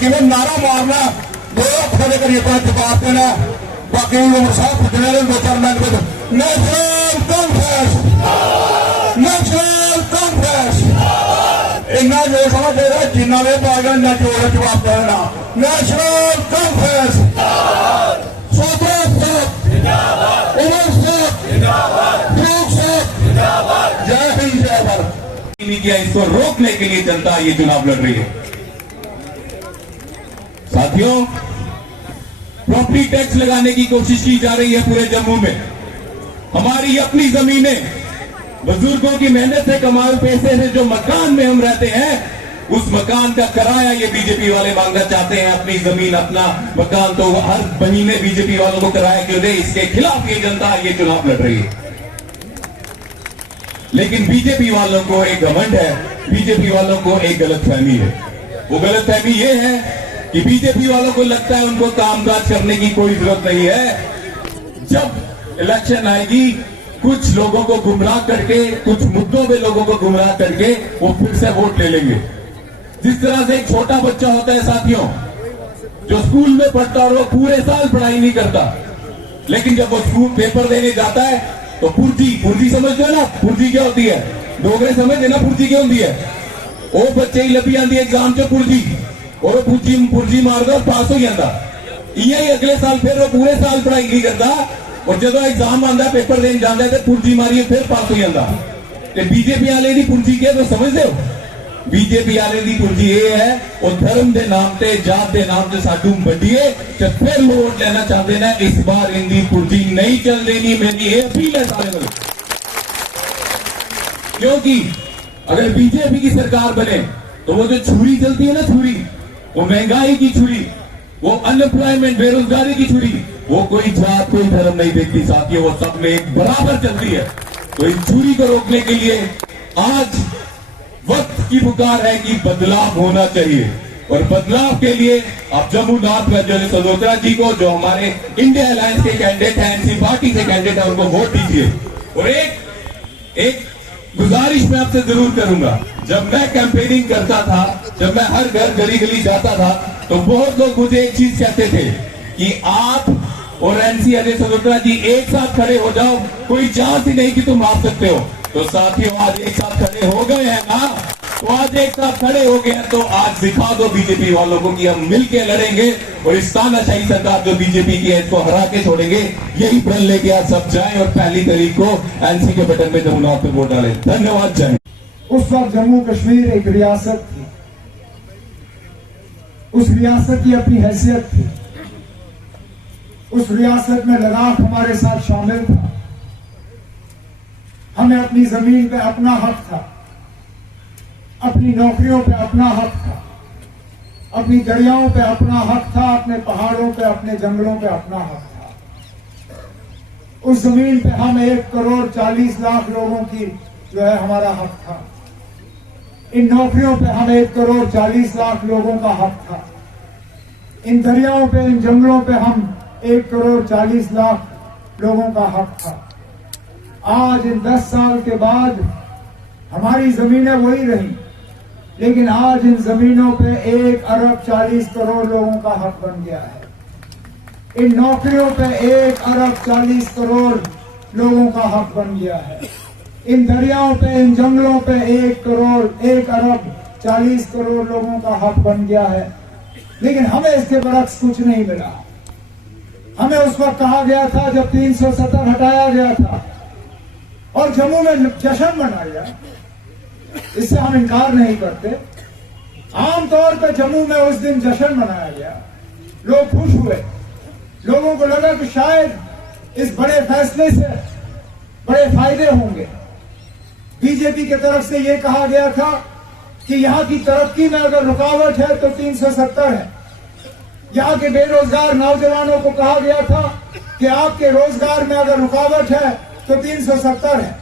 केवल नारा मारना, दो खड़े करिए पांच जवाब देना, बाकी उम्र साहब पूछने दो चार मिनट में। नेशनल कॉन्फ्रेंस, नेशनल कॉन्फ्रेंस इन्ना जो समझ दे रहा जिन्ना वे पाएगा इन्ना जोर जवाब देना। नेशनल कॉन्फ्रेंस जय हिंद जय भारत। किया इसको रोकने के लिए जनता ये चुनाव लड़ रही है। साथियों, प्रॉपर्टी टैक्स लगाने की कोशिश की जा रही है पूरे जम्मू में। हमारी अपनी जमीनें, बुजुर्गों की मेहनत से कमाए पैसे से जो मकान में हम रहते हैं, उस मकान का किराया ये बीजेपी वाले मांगना चाहते हैं। अपनी जमीन अपना मकान तो हर महीने बीजेपी वालों को किराया क्यों दे, इसके खिलाफ ये जनता ये चुनाव लड़ रही है। लेकिन बीजेपी वालों को एक घमंड है, बीजेपी वालों को एक गलतफहमी है। वो गलतफहमी ये है कि बीजेपी वालों को लगता है उनको कामकाज करने की कोई जरूरत नहीं है। जब इलेक्शन आएगी, कुछ लोगों को गुमराह करके, कुछ मुद्दों पे लोगों को गुमराह करके वो फिर से वोट ले लेंगे। जिस तरह से एक छोटा बच्चा होता है साथियों, जो स्कूल में पढ़ता और वो पूरे साल पढ़ाई नहीं करता, लेकिन जब वो स्कूल पेपर देने जाता है तो पुर्जी समझते हो ना, पुर्जी क्या होती है, डोगरे समझते ना पुर्जी क्या होती है। वो बच्चे ही लभी आती एग्जाम च पुर्जी, और पुर्जी मार दो पास हो जाता। यही अगले साल फिर वो पूरे साल पढ़ाई नहीं करता, और जो एग्जाम आता पेपर देने जाता है तो पुर्जी मारिए फिर पास हो जाता। बीजेपी वाले की पुर्जी क्या तो समझते हो, बीजेपी वाले की पुर्जी ये है, वो धर्म के नाम से, जात के नाम से साडू बंटिए तो फिर वोट लेना चाहते ना। इस बार इनकी पुर्जी नहीं चल देनी, मेरी ये अपील है सारे लोग। क्योंकि अगर बीजेपी की सरकार बने तो वो जो छुरी चलती है ना, छुरी, वो महंगाई की छुरी, वो अनएम्प्लॉयमेंट बेरोजगारी की छुरी, वो कोई जात कोई धर्म नहीं देखती साथियों, वो सब में एक बराबर चलती है। तो इस छुरी को रोकने के लिए आज वक्त की पुकार है कि बदलाव होना चाहिए। और बदलाव के लिए आप जम्मू नॉर्थ में जो सदोत्रा जी को, जो हमारे इंडिया अलायंस के कैंडिडेट हैं, एनसी पार्टी से कैंडिडेट है, उनको वोट दीजिए। और एक गुजारिश मैं आपसे जरूर करूंगा, जब मैं कैंपेनिंग करता था, जब मैं हर घर गली गली जाता था, तो बहुत लोग मुझे एक चीज कहते थे कि आप और एनसी अजय सदोत्रा जी एक साथ खड़े हो जाओ, कोई चांस ही नहीं कि तुम आ सकते हो। तो साथियों, आज एक साथ खड़े हो गए हैं ना, तो आज एक साथ खड़े हो गए हैं, तो आज दिखा दो बीजेपी वालों को कि हम मिलके लड़ेंगे और इस तानाशाही सरकार जो बीजेपी की है इसको हरा के छोड़ेंगे। यही प्रण लेके आज सब जाएं और 1 तारीख को एनसी के बटन पे जमुना पे वोट डालें। धन्यवाद। जय। उस वक्त जम्मू कश्मीर एक रियासत थी, उस रियासत की अपनी हैसियत थी, उस रियासत में लद्दाख हमारे साथ शामिल था। हमें अपनी जमीन पे अपना हक था, अपनी नौकरियों पे अपना हक था, अपनी दरियाओं पे अपना हक था, अपने पहाड़ों पे, अपने जंगलों पे अपना हक था। उस जमीन पे हम 1,40,00,000 लोगों की जो है हमारा हक था। इन नौकरियों पे हम 1,40,00,000 लोगों का हक था। इन दरियाओं पे, इन जंगलों पे हम 1,40,00,000 लोगों का हक था। आज इन 10 साल के बाद हमारी जमीनें वही रही, लेकिन आज इन जमीनों पे 1,40,00,000 लोगों का हक बन गया है। इन नौकरियों पे 1,40,00,000 लोगों का हक बन गया है। इन दरियाओं पे, इन जंगलों पे 1,40,00,000 लोगों का हक बन गया है। लेकिन हमें इसके बरक्स कुछ नहीं मिला। हमें उस वक्त कहा गया था जब 370 हटाया गया था और जम्मू में जश्न मनाया, इससे हम इनकार नहीं करते। आमतौर पर जम्मू में उस दिन जश्न मनाया गया, लोग खुश हुए, लोगों को लगा कि शायद इस बड़े फैसले से बड़े फायदे होंगे। बीजेपी की तरफ से यह कहा गया था कि यहां की तरक्की में अगर रुकावट है तो 370 है। यहां के बेरोजगार नौजवानों को कहा गया था कि आपके रोजगार में अगर रुकावट है तो 370 है।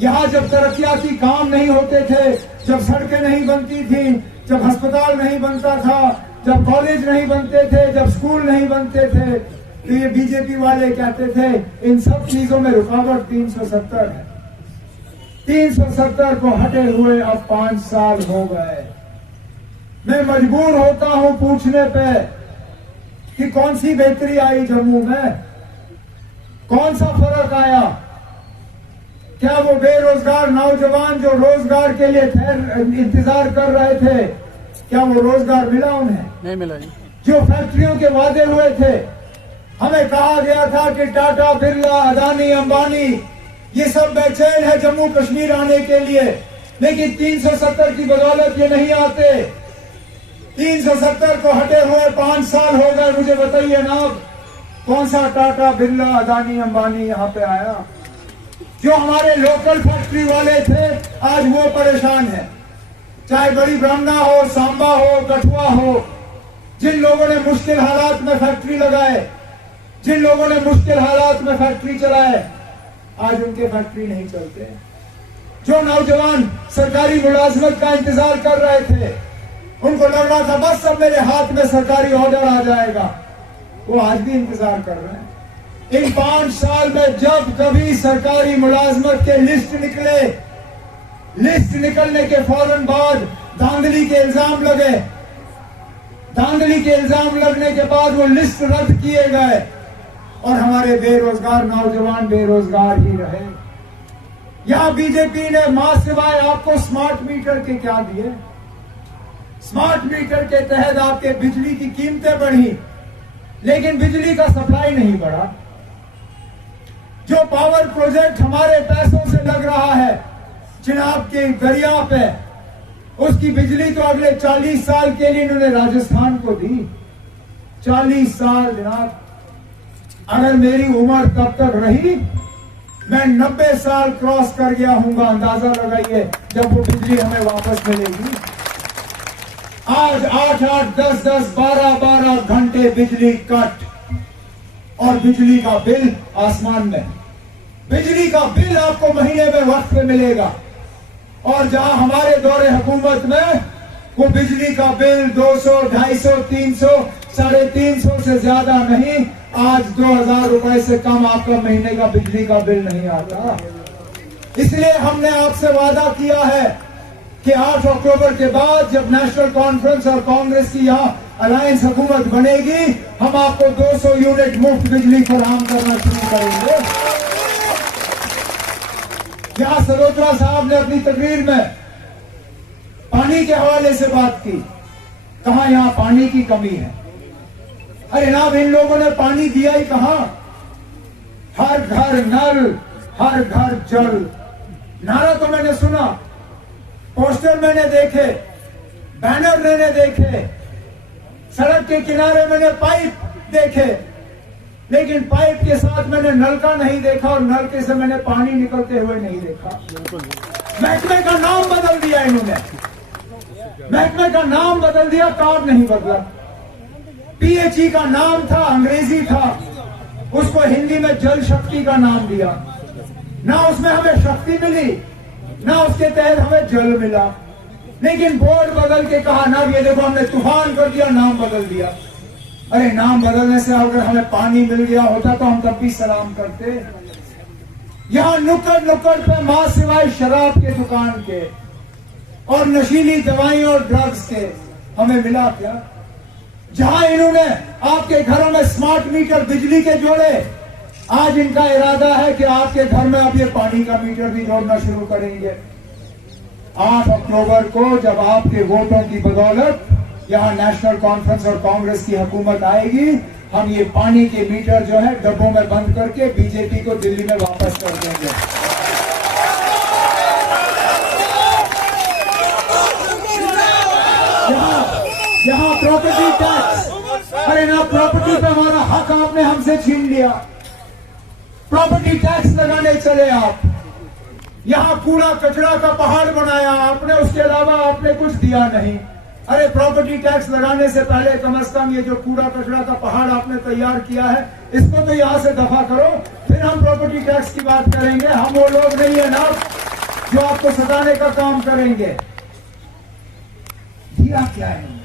यहाँ जब तरक्याती काम नहीं होते थे, जब सड़कें नहीं बनती थी, जब अस्पताल नहीं बनता था, जब कॉलेज नहीं बनते थे, जब स्कूल नहीं बनते थे, तो ये बीजेपी वाले कहते थे इन सब चीजों में रुकावट 370 है। 370 को हटे हुए अब 5 साल हो गए। मैं मजबूर होता हूं पूछने पे कि कौन सी बेहतरी आई जम्मू में, कौन सा फर्क आया? क्या वो बेरोजगार नौजवान जो रोजगार के लिए इंतजार कर रहे थे, क्या वो रोजगार मिला उन्हें? नहीं मिला जी। जो फैक्ट्रियों के वादे हुए थे, हमें कहा गया था कि टाटा, बिरला, अदानी, अंबानी ये सब बेचैन है जम्मू कश्मीर आने के लिए, लेकिन 370 की बदौलत ये नहीं आते। 370 को हटे हुए 5 साल हो गए। मुझे बताइए ना, कौन सा टाटा, बिरला, अदानी, अंबानी यहाँ पे आया? जो हमारे लोकल फैक्ट्री वाले थे आज वो परेशान है, चाहे बड़ी ब्रह्मणा हो, सांबा हो, कठुआ हो। जिन लोगों ने मुश्किल हालात में फैक्ट्री लगाए, जिन लोगों ने मुश्किल हालात में फैक्ट्री चलाए, आज उनके फैक्ट्री नहीं चलते। जो नौजवान सरकारी मुलाजमत का इंतजार कर रहे थे, उनको लग रहा था बस अब मेरे हाथ में सरकारी ऑर्डर आ जाएगा, वो आज भी इंतजार कर रहे हैं। इन 5 साल में जब कभी सरकारी मुलाजमत के लिस्ट निकले, लिस्ट निकलने के फौरन बाद धांधली के इल्जाम लगे, धांधली के इल्जाम लगने के बाद वो लिस्ट रद्द किए गए और हमारे बेरोजगार नौजवान बेरोजगार ही रहे। यहां बीजेपी ने मां सिवाय आपको स्मार्ट मीटर के क्या दिए? स्मार्ट मीटर के तहत आपके बिजली की कीमतें बढ़ी, लेकिन बिजली का सप्लाई नहीं बढ़ा। जो पावर प्रोजेक्ट हमारे पैसों से लग रहा है चिनाब के दरिया पे, उसकी बिजली तो अगले 40 साल के लिए इन्होंने राजस्थान को दी। 40 साल जनाब, अगर मेरी उम्र तब तक रही, मैं 90 साल क्रॉस कर गया हूंगा। अंदाजा लगाइए जब वो बिजली हमें वापस मिलेगी। आज 8-8, 10-10, 12-12 घंटे बिजली कट और बिजली का बिल आसमान में। बिजली का बिल आपको महीने में वक्त पे मिलेगा, और जहां हमारे दौरे हुकूमत में वो बिजली का बिल 200, 250, 300, 350 से ज्यादा नहीं, आज 2000 रुपए से कम आपका महीने का बिजली का बिल नहीं आता। इसलिए हमने आपसे वादा किया है कि 8 अक्टूबर के बाद जब नेशनल कॉन्फ्रेंस और कांग्रेस की यहाँ अलायंस हुकूमत बनेगी, हम आपको 200 यूनिट मुफ्त बिजली फराहम करना शुरू करेंगे। यहाँ सरोत्रा साहब ने अपनी तकरीर में पानी के हवाले से बात की, कहा यहाँ पानी की कमी है। अरे जनाब, इन लोगों ने पानी दिया ही कहां? हर घर नल, हर घर जल। नारा तो मैंने सुना, पोस्टर मैंने देखे, बैनर मैंने देखे, सड़क के किनारे मैंने पाइप देखे, लेकिन पाइप के साथ मैंने नलका नहीं देखा और नलके से मैंने पानी निकलते हुए नहीं देखा। महकमे का नाम बदल दिया इन्होंने, महकमे का नाम बदल दिया, काम नहीं बदला। पीएचई का नाम था, अंग्रेजी था, उसको हिंदी में जल शक्ति का नाम दिया। ना उसमें हमें शक्ति मिली, ना उसके तहत हमें जल मिला, लेकिन बोर्ड बदल के कहा ना ये देखो हमने तूफान कर दिया, नाम बदल दिया। अरे नाम बदलने से अगर हमें पानी मिल गया होता तो हम तब भी सलाम करते। यहाँ नुक्कड़ नुक्कड़ पे मां सिवाय शराब के दुकान के और नशीली दवाइयों और ड्रग्स के हमें मिला क्या? जहां इन्होंने आपके घरों में स्मार्ट मीटर बिजली के जोड़े, आज इनका इरादा है कि आपके घर में अब ये पानी का मीटर भी जोड़ना शुरू करेंगे। 8 अक्टूबर को जब आपके वोटों की बदौलत यहाँ नेशनल कॉन्फ्रेंस और कांग्रेस की हुकूमत आएगी, हम ये पानी के मीटर जो है डब्बों में बंद करके बीजेपी को दिल्ली में वापस कर देंगे। यहाँ प्रॉपर्टी टैक्स, अरे ना प्रॉपर्टी पे हमारा हक आपने हमसे छीन लिया। प्रॉपर्टी टैक्स लगाने चले आप, यहाँ कूड़ा कचरा का पहाड़ बनाया आपने, उसके अलावा आपने कुछ दिया नहीं। अरे प्रॉपर्टी टैक्स लगाने से पहले कम से कम ये जो कूड़ा कचरा का पहाड़ आपने तैयार किया है, इसको तो यहाँ से दफा करो, फिर हम प्रॉपर्टी टैक्स की बात करेंगे। हम वो लोग नहीं है ना जो आपको सताने का काम करेंगे। दिया क्या है?